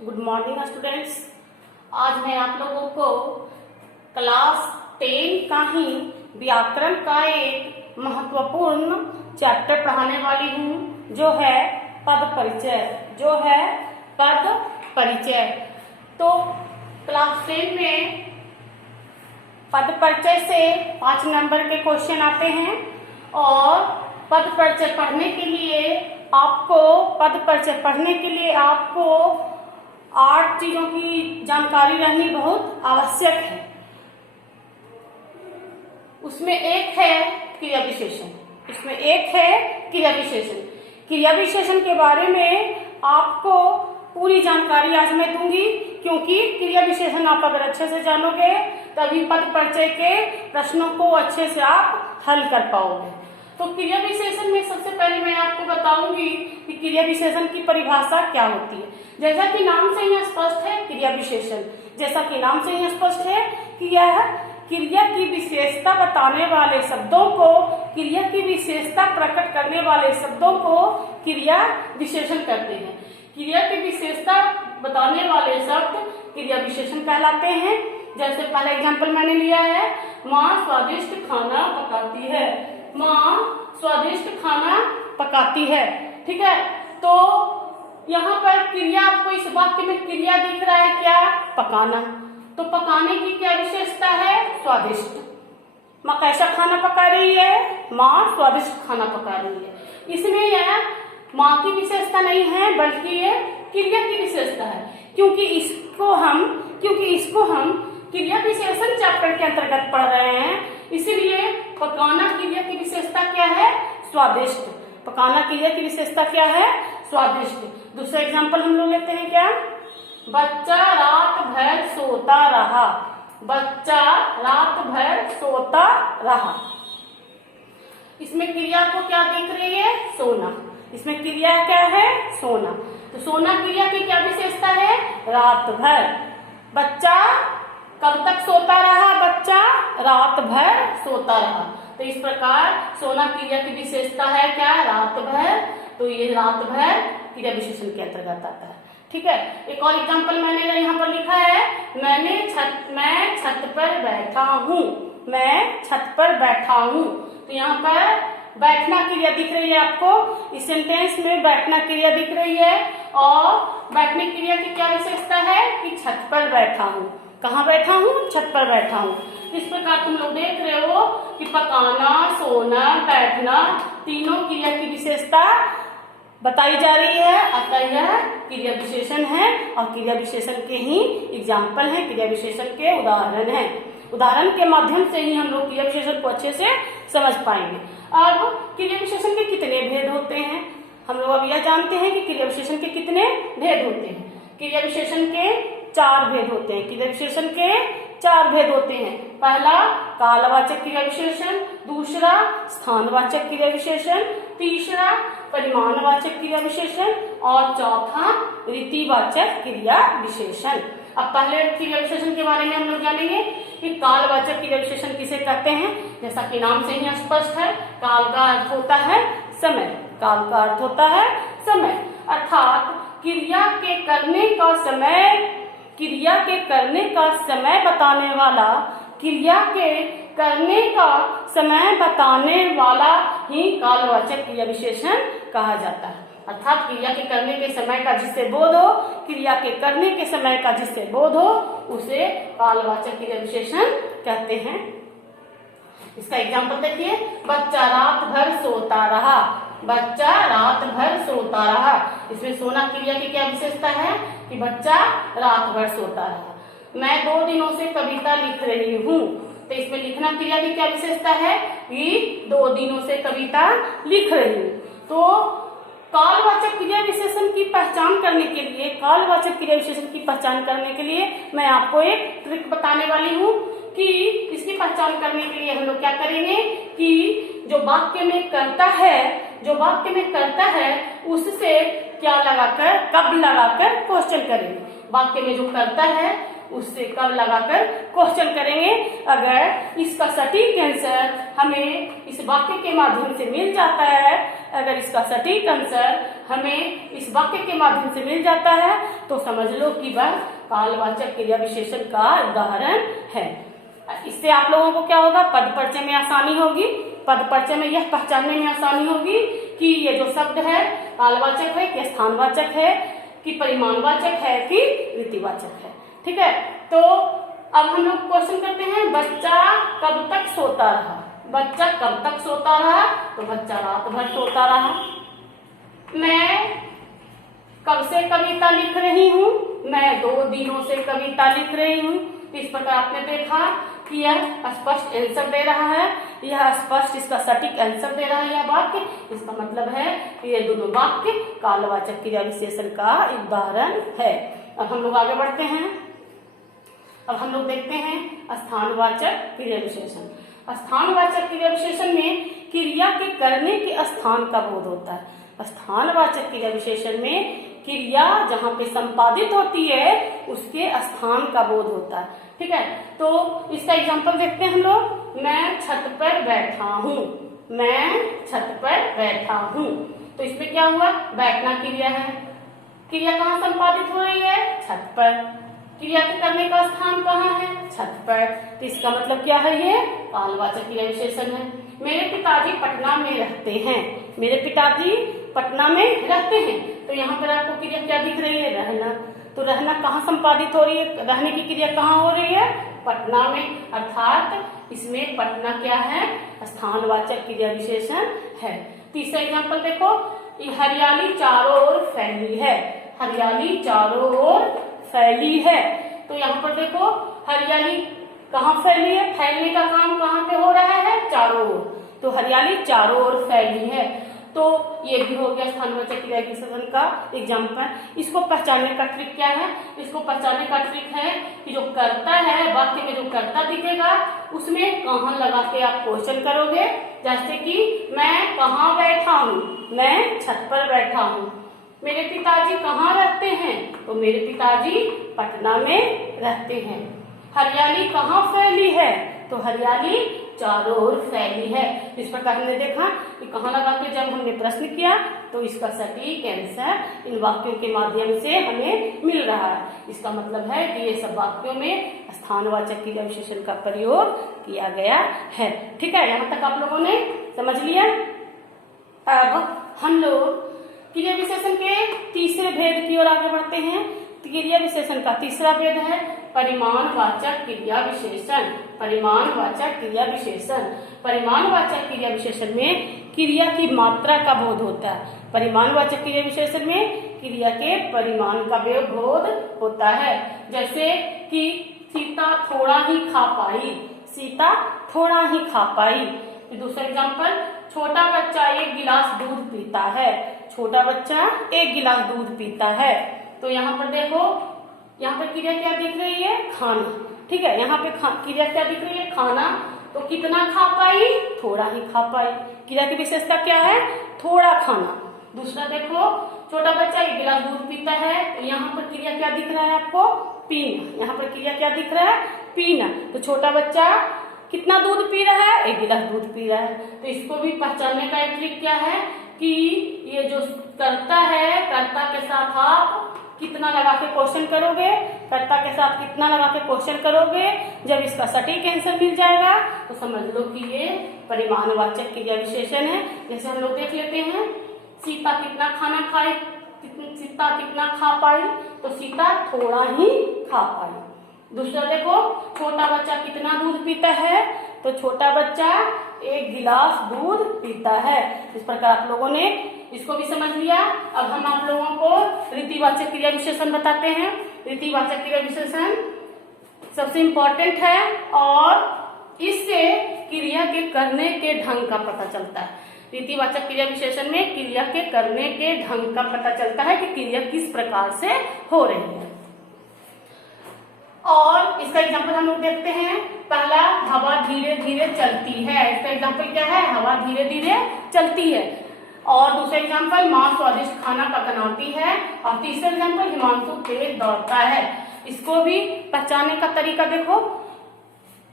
Good morning students. आज मैं आप लोगों को क्लास 10 का ही व्याकरण का एक महत्वपूर्ण चैप्टर पढ़ाने वाली हूँ जो है पद परिचय। तो क्लास 10 में पद परिचय से 5 नंबर के क्वेश्चन आते हैं और पद परिचय पढ़ने के लिए आपको 8 चीजों की जानकारी रहनी बहुत आवश्यक है। उसमें एक है क्रिया विशेषण। क्रिया विशेषण के बारे में आपको पूरी जानकारी आज मैं दूंगी, क्योंकि क्रिया विशेषण आप अगर अच्छे से जानोगे तभी पद परिचय के प्रश्नों को अच्छे से आप हल कर पाओगे। तो क्रिया विशेषण में सबसे पहले मैं आपको बताऊंगी कि क्रिया विशेषण की परिभाषा क्या होती है। जैसा कि नाम से ही स्पष्ट है, क्रिया विशेषण जैसा कि नाम से ही स्पष्ट है कि यह क्रिया की विशेषता बताने वाले शब्दों को, क्रिया की विशेषता प्रकट करने वाले शब्दों को क्रिया विशेषण कहते हैं। क्रिया की विशेषता बताने वाले शब्द क्रिया विशेषण कहलाते हैं। जैसे पहला एग्जाम्पल मैंने लिया है, माँ स्वादिष्ट खाना पकाती है। माँ स्वादिष्ट खाना पकाती है, ठीक है। तो यहाँ पर क्रिया, आपको इस वाक्य में क्रिया दिख रहा है क्या? पकाना। तो पकाने की क्या विशेषता है? स्वादिष्ट। माँ कैसा खाना पका रही है? माँ स्वादिष्ट खाना पका रही है। इसमें यह माँ की विशेषता नहीं है, बल्कि ये क्रिया की विशेषता है, क्योंकि इसको हम क्रिया विशेषण चैप्टर के अंतर्गत पढ़ रहे हैं। इसीलिए पकाना क्रिया की विशेषता क्या है? स्वादिष्ट। पकाना क्रिया की विशेषता क्या है? स्वादिष्ट। दूसरा एग्जाम्पल हम लोग लेते हैं क्या? बच्चा रात भर सोता रहा। बच्चा रात भर सोता रहा। इसमें क्रिया को क्या दिख रही है? सोना। इसमें क्रिया क्या है? सोना। तो सोना क्रिया की क्या विशेषता है? रात भर। बच्चा कब तक सोता रहा? बच्चा रात भर सोता रहा। तो इस प्रकार सोना क्रिया की विशेषता है क्या? रात भर। तो ये रात भर क्रिया विशेषण के अंतर्गत आता है, ठीक है। एक और एग्जाम्पल मैंने यहाँ पर लिखा है, मैं छत पर बैठा हूँ। मैं छत पर बैठा हूँ। तो यहाँ पर बैठना क्रिया दिख रही है आपको। इस सेंटेंस में बैठना क्रिया दिख रही है और बैठने क्रिया की क्या विशेषता है कि छत पर बैठा हूँ। कहाँ बैठा हूँ? छत पर बैठा हूँ। इस प्रकार तुम लोग देख रहे हो कि पकाना, सोना, बैठना तीनों क्रिया की विशेषता बताई जा रही है। अतः यह क्रिया विशेषण है और क्रिया विशेषण के ही एग्जाम्पल हैं, क्रिया विशेषण के उदाहरण हैं। उदाहरण के माध्यम से ही हम लोग क्रिया विशेषण को अच्छे से समझ पाएंगे। अब क्रिया विशेषण के कितने भेद होते हैं? हम लोग अब यह जानते हैं कि क्रिया विशेषण के कितने भेद होते हैं। क्रिया विशेषण के 4 भेद होते हैं। क्रिया विशेषण के 4 भेद होते हैं। पहला कालवाचक क्रिया विशेषण, दूसरा स्थानवाचक क्रिया विशेषण, तीसरा परिमाणवाचक क्रिया विशेषण और चौथा रीतिवाचक क्रिया विशेषण। अब पहले क्रिया विशेषण के बारे में हम लोग जानेंगे कि कालवाचक क्रिया विशेषण किसे कहते हैं। जैसा कि नाम से ही स्पष्ट है, काल का अर्थ होता है समय। काल का अर्थ होता है समय, अर्थात क्रिया के करने का समय बताने वाला, क्रिया के करने का समय बताने वाला ही कालवाचक क्रिया विशेषण कहा जाता है। अर्थात क्रिया के करने के समय का जिससे बोध हो, क्रिया के करने के समय का जिससे बोध हो, उसे कालवाचक क्रिया विशेषण कहते हैं। इसका एग्जाम्पल देखिए, बच्चा रात भर सोता रहा। बच्चा रात भर सोता रहा। इसमें सोना क्रिया की क्या विशेषता है कि बच्चा रात भर सोता रहा। मैं 2 दिनों से कविता लिख रही हूँ। तो इसमें लिखना क्रिया की क्या विशेषता है कि 2 दिनों से कविता लिख रही हूँ। तो कालवाचक क्रिया विशेषण की पहचान करने के लिए मैं आपको एक ट्रिक बताने वाली हूँ कि इसकी पहचान करने के लिए हम लोग क्या करेंगे कि जो वाक्य में करता है उससे क्या लगाकर, कब लगाकर क्वेश्चन करेंगे। वाक्य में जो करता है उससे कब लगाकर क्वेश्चन करेंगे। अगर इसका सटीक आंसर हमें इस वाक्य के माध्यम से मिल जाता है, तो समझ लो कि वह कालवाचक क्रिया विशेषण का उदाहरण है। इससे आप लोगों को क्या होगा, पद परिचय में आसानी होगी। पद परिचय में यह पहचानने में आसानी होगी कि ये जो शब्द है कालवाचक है कि स्थानवाचक है कि परिमाणवाचक है कि रीतिवाचक है। ठीक है, तो अब हम लोग क्वेश्चन करते हैं, बच्चा कब तक सोता रहा। बच्चा कब तक सोता रहा, तो बच्चा रात भर सोता रहा। मैं कब से कविता लिख रही हूँ, मैं 2 दिनों से कविता लिख रही हूँ। इस प्रकार आपने देखा कि यह स्पष्ट आंसर दे रहा है, यह स्पष्ट इसका सटीक आंसर दे रहा है यह वाक्य। इसका मतलब है कि ये दोनों वाक्य कालवाचक क्रिया विशेषण का उदाहरण है। अब हम लोग आगे बढ़ते हैं। अब हम लोग देखते हैं स्थानवाचक क्रिया विशेषण। स्थानवाचक क्रिया विशेषण में क्रिया के करने के स्थान का बोध होता है। स्थानवाचक क्रिया विशेषण में क्रिया जहाँ पे संपादित होती है उसके स्थान का बोध होता है। ठीक है, तो इसका एग्जांपल देखते हैं हम लोग। मैं छत पर बैठा हूँ, मैं छत पर बैठा हूँ। तो इसमें क्या हुआ, बैठना क्रिया है। क्रिया कहाँ संपादित हो रही है, छत पर। क्रिया के करने का स्थान कहाँ है, छत पर। तो इसका मतलब क्या है, ये कालवाचक क्रिया विशेषण है। मेरे पिताजी पटना में रहते हैं, मेरे पिताजी पटना में रहते हैं। तो यहाँ पर आपको क्रिया क्या दिख रही है, रहना। तो रहना कहाँ संपादित हो रही है, रहने की क्रिया कहाँ हो रही है, पटना में। अर्थात इसमें पटना क्या है, स्थानवाचक क्रिया विशेषण है। तीसरा एग्जाम्पल देखो, हरियाली चारों ओर फैली है। हरियाली चारों ओर फैली है। तो यहाँ पर देखो हरियाली कहाँ फैली है, फैलने का काम कहाँ पे हो रहा है, चारों ओर। तो हरियाली चारों ओर फैली है। तो ये भी हो गया स्थानवाचक क्रिया विशेषण का एग्जाम्पल। इसको पहचानने का ट्रिक क्या है, इसको पहचानने का ट्रिक है कि जो कर्ता है, वाक्य में जो कर्ता दिखेगा उसमें कहाँ लगा के आप क्वेश्चन करोगे। जैसे कि मैं कहाँ बैठा हूँ, मैं छत पर बैठा हूँ। मेरे पिताजी कहाँ रहते हैं, तो मेरे पिताजी पटना में रहते हैं। हरियाली कहाँ फैली है, तो हरियाली चारों ओर फैली है। इस प्रकार हमने देखा कि कहाँ लगा के जब हमने प्रश्न किया तो इसका सटीक आंसर इन वाक्यों के माध्यम से हमें मिल रहा है। इसका मतलब है कि ये सब वाक्यों में स्थानवाचक क्रिया विशेषण का प्रयोग किया गया है। ठीक है, यहाँ तक आप लोगों ने समझ लिया। अब हम लोग क्रिया विशेषण के तीसरे भेद की ओर आगे बढ़ते हैं। क्रिया विशेषण का तीसरा भेद है परिमाणवाचक क्रिया विशेषण। परिमाणवाचक क्रिया विशेषण, परिमाणवाचक क्रिया विशेषण में क्रिया की मात्रा का बोध होता है। परिमाणवाचक क्रिया विशेषण में क्रिया के परिमाण का बोध होता है। जैसे कि सीता थोड़ा ही खा पाई, सीता थोड़ा ही खा पाई। दूसरा एग्जाम्पल, छोटा बच्चा 1 गिलास दूध पीता है। छोटा बच्चा 1 गिलास दूध पीता है। तो यहाँ पर देखो, यहाँ पर क्रिया क्या दिख रही है, खाना। ठीक है, यहाँ पे क्रिया क्या दिख रही है, खाना। तो कितना खा पाई, थोड़ा ही खा पाई। क्रिया की विशेषता क्या है, थोड़ा खाना। दूसरा देखो, छोटा बच्चा 1 गिलास दूध पीता है। तो यहाँ पर क्रिया क्या दिख रहा है आपको, पीना। यहाँ पर क्रिया क्या दिख रहा है, पीना। तो छोटा बच्चा कितना दूध पी रहा है, 1 गिलास दूध पी रहा है। तो इसको भी पहचानने का एक ट्रिक क्या है कि ये जो कर्ता है, कर्ता के साथ आप कितना लगा के क्वेश्चन करोगे, कर्ता के साथ कितना लगा के क्वेश्चन करोगे। जब इसका सटीक आंसर मिल जाएगा तो समझ लो कि ये परिमाणवाचक क्रिया विशेषण है। जैसे हम लोग देख लेते हैं, सीता कितना खाना खाई, सीता कितना खा पाई, तो सीता थोड़ा ही खा पाई। दूसरा देखो, छोटा बच्चा कितना दूध पीता है, तो छोटा बच्चा 1 गिलास दूध पीता है। इस प्रकार आप लोगों ने इसको भी समझ लिया। अब हम आप लोगों को रीतिवाचक क्रिया विशेषण बताते हैं। रीतिवाचक क्रिया विशेषण सबसे इम्पोर्टेंट है और इससे क्रिया के करने के ढंग का पता चलता है। रीतिवाचक क्रिया विशेषण में क्रिया के करने के ढंग का पता चलता है कि क्रिया किस प्रकार से हो रही है। और इसका एग्जाम्पल हम लोग देखते हैं। पहला, हवा धीरे धीरे चलती है। इसका एग्जाम्पल क्या है, हवा धीरे धीरे चलती है। और दूसरा एग्जाम्पल, माँ स्वादिष्ट खाना बनाती है। और तीसरा एग्जाम्पल, हिमांशु तेज दौड़ता है। इसको भी पहचानने का तरीका देखो,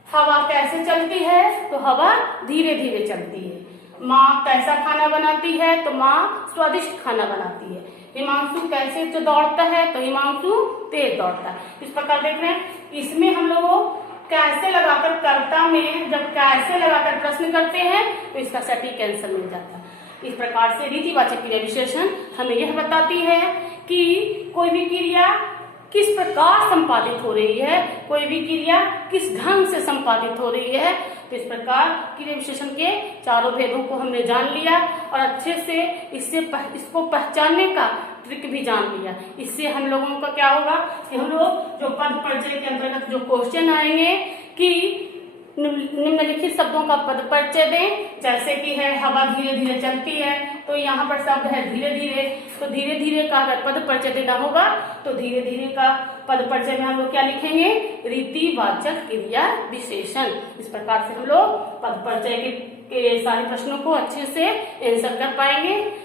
हवा कैसे चलती है, तो हवा धीरे धीरे चलती है। माँ कैसा खाना बनाती है, तो माँ स्वादिष्ट खाना बनाती है। हिमांशु कैसे जो दौड़ता है, तो हिमांशु तेज दौड़ता है। इस प्रकार देख रहे हैं, इसमें हम लोग कैसे लगाकर कर्ता में जब कैसे लगाकर प्रश्न करते हैं तो इसका सटीक आंसर मिल जाता है। इस प्रकार से रीतिवाचक क्रिया विशेषण हमें यह बताती है कि कोई भी क्रिया किस प्रकार संपादित हो रही है, कोई भी क्रिया किस ढंग से संपादित हो रही है। तो इस प्रकार क्रिया विशेषण के चारों भेदों को हमने जान लिया और अच्छे से इसको पहचानने का ट्रिक भी जान लिया। इससे हम लोगों का क्या होगा कि हम लोग जो पद परिचय के अंतर्गत जो क्वेश्चन आएंगे कि निम्नलिखित शब्दों का पद परिचय दें, जैसे कि है हवा धीरे धीरे चलती है, तो यहाँ पर शब्द है धीरे धीरे, तो धीरे धीरे का अगर पद परिचय देना होगा तो धीरे धीरे का पद परिचय में हम लोग क्या लिखेंगे, रीतिवाचक क्रिया विशेषण। इस प्रकार से हम लोग पद परिचय के सारे प्रश्नों को अच्छे से आंसर कर पाएंगे।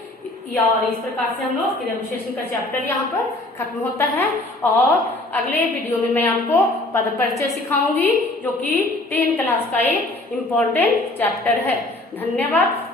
और इस प्रकार से हम लोग क्रिया विशेषण का चैप्टर यहाँ पर खत्म होता है और अगले वीडियो में मैं आपको पद परिचय सिखाऊंगी जो कि 10th क्लास का एक इम्पोर्टेंट चैप्टर है। धन्यवाद।